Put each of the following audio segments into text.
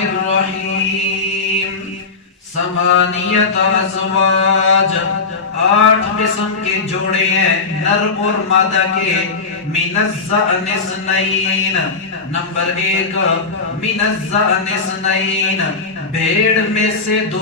الرحیم ثمانیت ازواج 8 قسم کے جوڑے ہیں نر اور مادہ کے من الزأن اثنین نمبر 1 من الزأن اثنین بھیڑ میں سے 2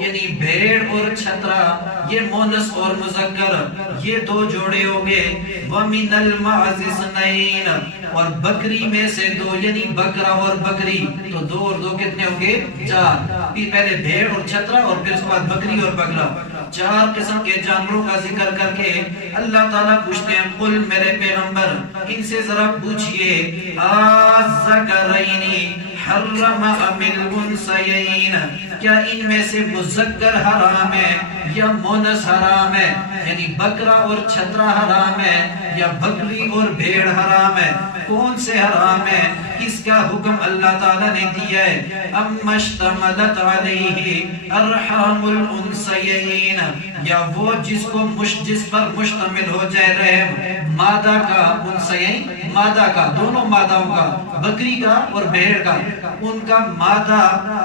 یعنی بھیڑ اور چھترا یہ مونس اور مذکر یہ 2 جوڑے ہو گئے وَمِنَ الْمَعْزِ اثْنَيْنَ اور بکری میں سے 2 یعنی بکرا اور بکری تو 2 اور 2 کتنے ہوں گے 4 پہلے بھیڑ اور چھترا اور پھر اس کے بعد بکری اور بکرا 4 قسم کے جانوروں کا ذکر کر کے اللہ تعالیٰ پوچھتے ہیں قل میرے پیغمبر ان سے ذرا پوچھئے آذکرین حرم ام الانثیین کیا ان میں سے مذکر حرام ہے یا مونس حرام ہے یعنی بکرا اور چھترا حرام ہے یا بکری اور بھیڑ حرام ہے کون سے حرام ہے اس کا حکم اللہ تعالیٰ نے دیا ہے ام اشتملت علیہ ارحام الانثیین یا وہ جس پر مشتمل ہو جائے رحم مادہ کا انثیین مادہ کا دونوں مادہوں کا بکری کا اور بھیڑ کا ان کا مادہ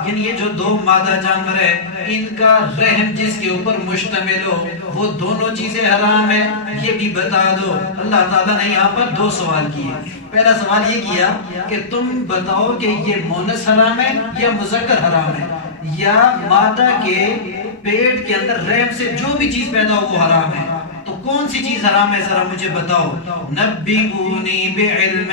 یعنی یہ جو 2 مادہ جانور ہے ان کا رحم جس کے اوپر مشتمل ہو وہ دونوں چیزیں حرام ہے یہ بھی بتا دو اللہ تعالیٰ نے یہاں پر 2 سوال کیے پہلا سوال یہ کیا کہ تم بتاؤ کہ یہ مونس حرام ہے یا مذکر حرام ہے یا مادہ کے پیٹ کے اندر رحم سے جو بھی چیز پیدا ہو وہ حرام ہے تو کون سی چیز حرام ہے ذرا مجھے بتاؤ نبئونی بعلم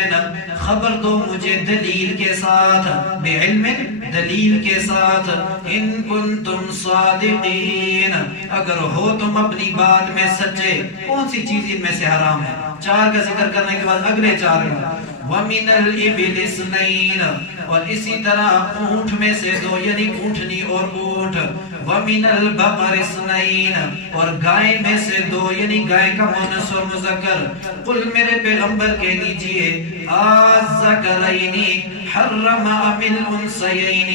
خبر دو مجھے دلیل کے ساتھ بعلم دلیل کے ساتھ ان کنتم صادقین اگر ہو تم اپنی بات میں سچے کون سی چیز ان میں سے حرام ہے 4 کا ذکر کرنے کے بعد اگلے 4 کا وَمِنَ الْإِبِلِ اثْنَيْنَ اور اسی طرح اونٹ میں سے 2 یعنی اونٹنی اور اونٹ وَمِنَ الْبَقَرِ اثْنَيْنَ اور گائے میں سے 2 یعنی گائے کا مونس اور مذکر قل میرے پیغمبر کہہ دیجئے آذکرین حرم ام الانثیین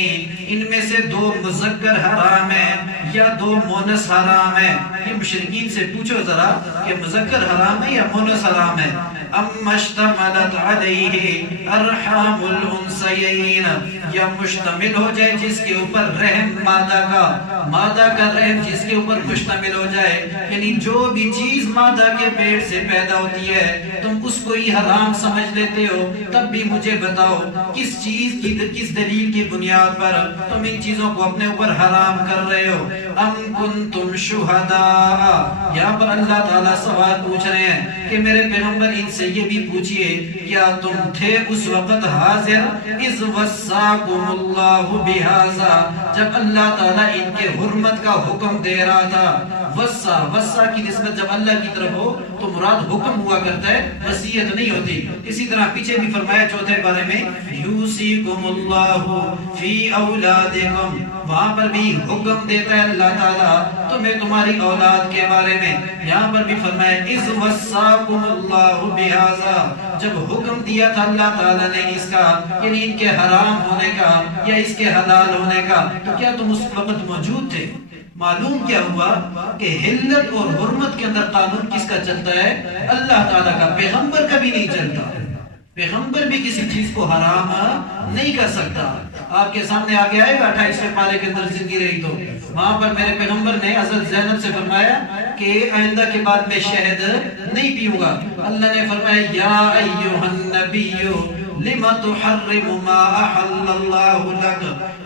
ان میں سے 2 مذکر حرام ہیں یا 2 مونس حرام ہیں یہ مشرکین سے پوچھو ذرا کہ مذکر حرام ہے یا مونس حرام ہے ام اشتملت علیہ ارحام الانثیین یا مشتمل ہو جائے جس کے اوپر رحم مادہ کا رحم جس کے اوپر مشتمل ہو جائے یعنی جو بھی چیز مادہ کے پیٹ سے پیدا ہوتی ہے تم اس کو ہی حرام سمجھ لیتے ہو تب بھی مجھے بتاؤ کس چیز کی کس دلیل کی بنیاد پر تم ان چیزوں کو اپنے اوپر حرام کر رہے ہو ام کنتم شہداء یہاں پر اللہ تعالیٰ سوال پوچھ رہے ہیں کہ میرے پیغمبر ان سے یہ بھی پوچھئے کیا تم تھے اس وقت حاضر اذ وصاکم اللہ بہذا جب اللہ تعالیٰ ان کے حرمت کا حکم دے رہا تھا وصا کی نسبت جب اللہ کی طرف ہو تو مراد حکم ہوا کرتا ہے وصیت نہیں ہوتی اسی طرح پیچھے بھی فرمایا 4 بارے میں یوصیکم اللہ فی اولادکم وہاں پر بھی حکم دیتا ہے اللہ تعالیٰ تمہیں تمہاری اولاد کے بارے میں یہاں پر بھی فرمایا اذ وصاکم اللہ بہذا جب حکم دیا تھا اللہ تعالیٰ نے اس کا یعنی ان کے حرام ہونے کا یا اس کے حلال ہونے کا تو کیا تم اس وقت موجود تھے معلوم کیا ہوا کہ حلت اور حرمت کے اندر قانون کس کا چلتا ہے اللہ تعالیٰ کا پیغمبر کا بھی نہیں چلتا پیغمبر بھی کسی چیز کو حرام نہیں کر سکتا آپ کے سامنے آگے آئے گا 28ویں پارے کے اندر زندگی رہی تو وہاں پر میرے پیغمبر نے حضرت زینب سے فرمایا کہ آئندہ کے بعد میں شہد نہیں پیوں گا اللہ نے فرمایا یا ایوہ النبی لما تحرم ما احل اللہ لک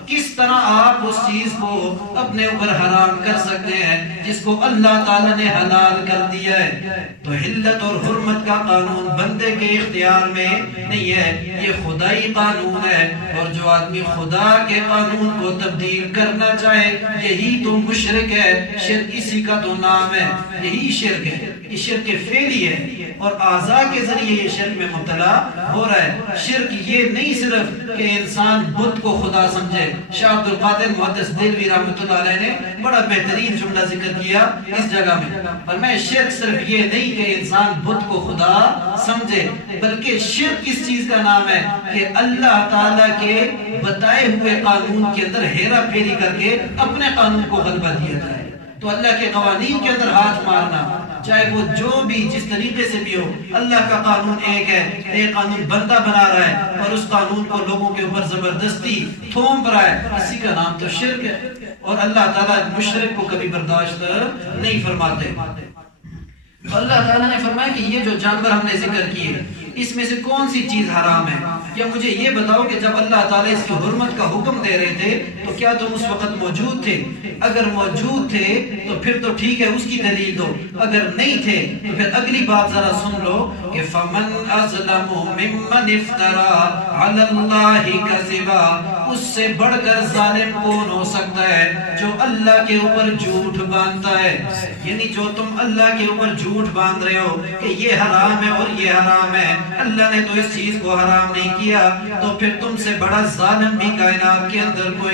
کس طرح آپ اس چیز کو اپنے اوپر حرام کر سکتے ہیں جس کو اللہ تعالیٰ نے حلال کر دیا ہے تو حلت اور حرمت کا قانون بندے کے اختیار میں نہیں ہے یہ خدائی قانون ہے اور جو آدمی خدا کے قانون کو تبدیل کرنا چاہے یہی تو مشرک ہے شرک اسی کا تو نام ہے یہی شرک ہے یہ شرک فعلی ہے اور اعضاء کے ذریعے یہ شرک میں مبتلا ہو رہا ہے شرک یہ نہیں صرف کہ انسان بت کو خدا سمجھے شاہ عبد القادر محدث دہلوی رحمۃ اللہ علیہ نے بڑا بہترین جملہ ذکر کیا اس جگہ میں فرمایا شرک صرف یہ نہیں کہ انسان بت کو خدا سمجھے بلکہ شرک اس چیز کا نام ہے کہ اللہ تعالیٰ کے بتائے ہوئے قانون کے اندر ہیرا پھیری کر کے اپنے قانون کو غلبہ دیا جائے تو اللہ کے قوانین کے اندر ہاتھ مارنا چاہے وہ جو بھی جس طریقے سے بھی ہو، اللہ کا قانون ایک ہے، ایک قانون بندہ بنا رہا ہے اور اس قانون کو لوگوں کے اوپر زبردستی تھوپ رہا ہے، اسی کا نام تو شرک ہے، اور اللہ تعالیٰ مشرک کو کبھی برداشت نہیں فرماتے۔ اللہ تعالیٰ نے فرمایا کہ یہ جو جانور ہم نے ذکر کیے اس میں سے کون سی چیز حرام ہے؟ کیا مجھے یہ بتاؤ کہ جب اللہ تعالیٰ اس کی حرمت کا حکم دے رہے تھے تو کیا تم اس وقت موجود تھے؟ اگر موجود تھے تو پھر تو ٹھیک ہے، اس کی دلیل دو، اگر نہیں تھے تو پھر اگلی بات ذرا سن لو کہ فَمَنْ أَظْلَمُ مِمَّنِ افْتَرَى عَلَى اللَّهِ كَذِبًا، اس سے بڑھ کر ظالم کون ہو سکتا ہے جو اللہ کے اوپر جھوٹ باندھتا ہے؟ یعنی جو تم اللہ کے اوپر جھوٹ باندھ رہے ہو کہ یہ حرام ہے اور یہ حرام ہے، اللہ نے تو اس چیز کو حرام نہیں کیا، تو پھر تم سے بڑا ظالم بھی کائنات کے اندر کوئی